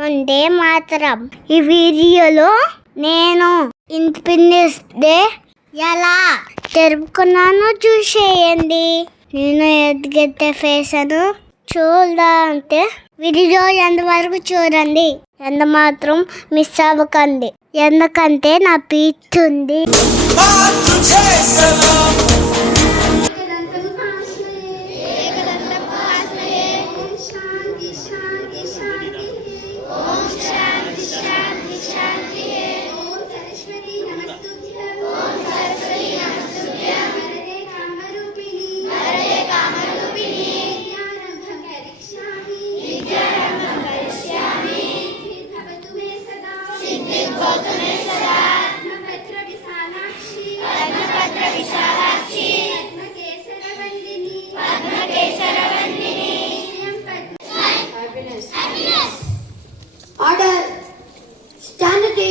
వందే మాతరం. ఈ వీడియోలో నేను ఇండిపెండెన్స్ డే ఎలా జరుపుకున్నానో చూసేయండి. నేను ఎదిగెత్తే ఫేసను చూడాలంటే వీడియో ఎంతవరకు చూడండి. ఎంత మాత్రం మిస్ అవ్వకండి, ఎందుకంటే నా పీచ్ ఉంది. Order! Stand at the...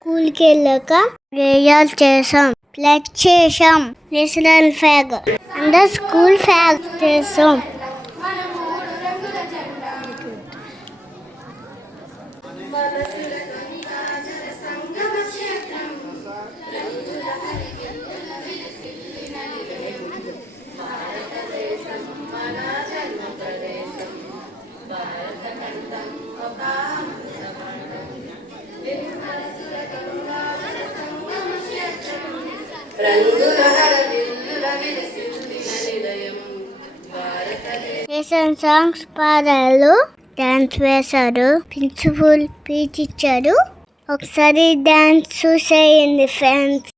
స్కూల్కి వెళ్ళాక ప్రేయర్ చేసాం, ప్లగ్ చేసాం, నేషనల్ ఫ్లాగ్ అందరు స్కూల్ ఫ్లాగ్ చేసాం. నేషనల్ సాంగ్స్ పాడారు, డాన్స్ వేశారు, ప్రిన్సిపల్ స్పీచ్ ఇచ్చారు. ఒకసారి డాన్స్ చూసేయండి ఫ్రెండ్స్.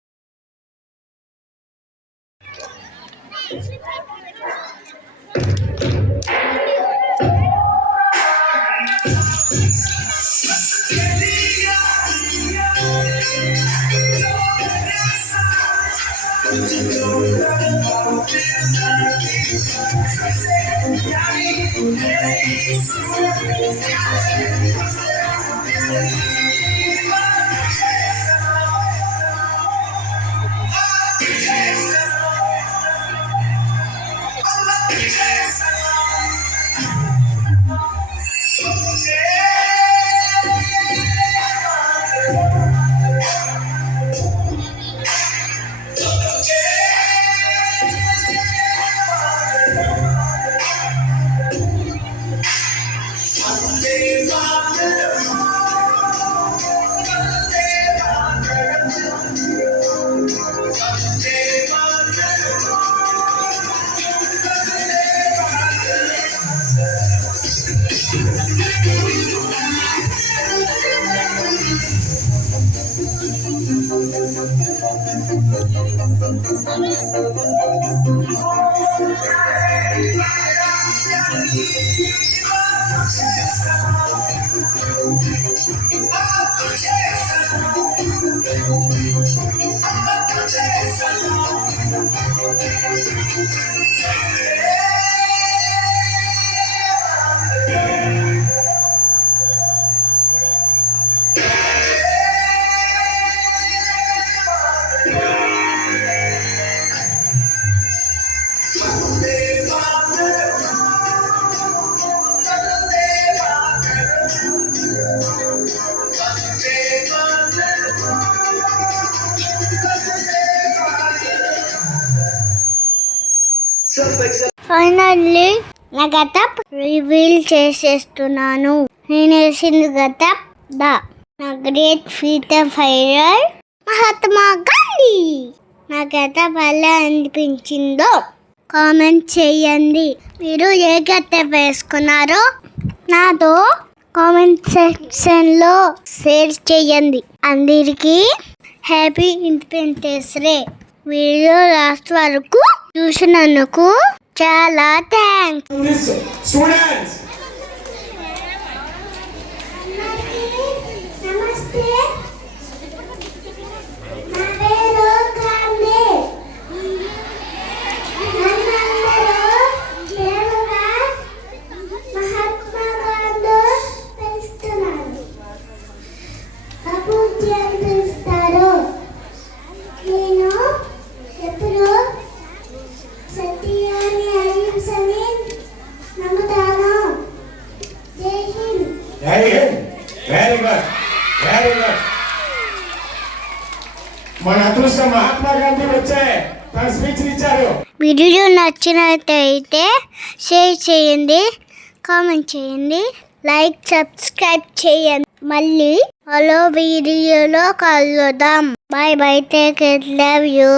ఫైనల్లీ నా గెటప్ రివీల్ చేసేస్తున్నాను. నేను వేసిన గెటప్ నా గ్రేట్ ఫ్రీడమ్ ఫైటర్ మహాత్మా గాంధీ. నా గెటప్ ఎలా అనిపించిందో కామెంట్ చేయండి. మీరు ఏ గెటప్ వేసుకున్నారో నాతో కామెంట్ సెక్షన్లో షేర్ చేయండి. అందరికీ happy independence day. Video last వరకు చూసినందుకు చాలా థ్యాంక్స్. Students, నమస్తే, నా పేరు గాంధీ. నన్నందరూ ప్రేమగా మహాత్మా గాంధీ పిలుస్తున్నారు. బాపూజీ అని పిలుస్తారు. నేను ఎప్పుడు సత్యాన్ని అహింసని నమ్ముతాను. జై Hind. very good, very good, very good. మన అదృష్టం మహాత్మా గాంధీ వచ్చే తన స్పీచ్ ఇచ్చారు. వీడియో నచ్చినట్లయితే షేర్ చేయండి, కామెంట్ చేయండి, లైక్ సబ్స్క్రైబ్ చేయండి. మళ్ళీ హలో వీడియోలో కలుద్దాం. By by, take care, love you.